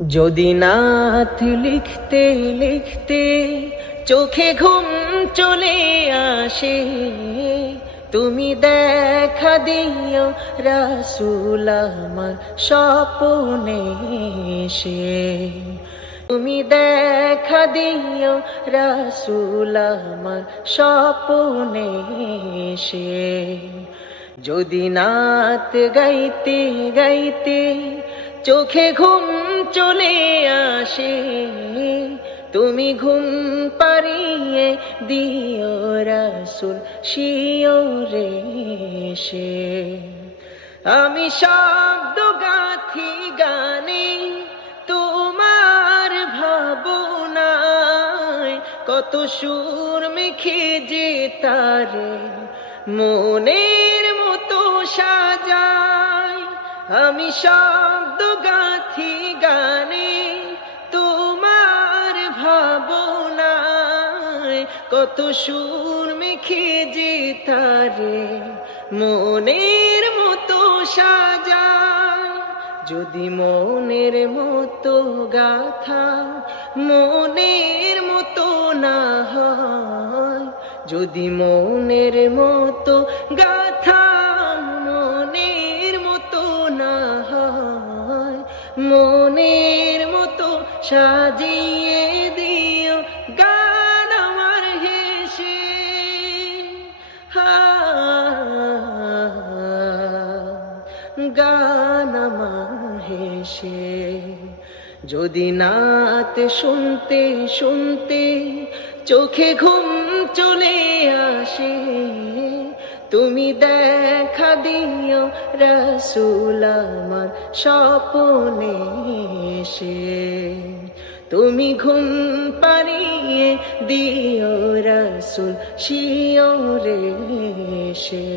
যদি নাত লিখতে লিখতে চোখে ঘুম চলে আসে, তুমি দেখা দিও রাসূল আমার স্বপ্নে এসে। তুমি দেখা দিও রাসূল আমার স্বপ্নে এসে। যদি নাত গাইতে গাইতে চোখে ঘুম চলে আসে, তুমি ঘুম পাড়িয়ে দিও রাসূল শিওরে এসে। আমি শব্দ গাথি গানে তোমার ভাবনায়, কত সুর মেখে যে তারে মনের মতো সাজায়। আমি শব্দ গাথি গানে তোমার ভাবনায়, কত সুর মেখে যে তারে মনের মতো সাজায়। যদি মনের মতো গাথা মনের মতো না হয়, যদি মনের মতো গাথা মনের মতো না হয়, মনের মতো সাজিয়ে দিও গান আমার হেসে। গান আমার হেসে। যদি নাত শুনতে শুনতে চোখে ঘুম চলে আসে, তুমি দেখা দিও রাসূল আমার স্বপ্নে এসে। তুমি ঘুম পাড়িয়ে দিও রাসূল শিওরে এসে।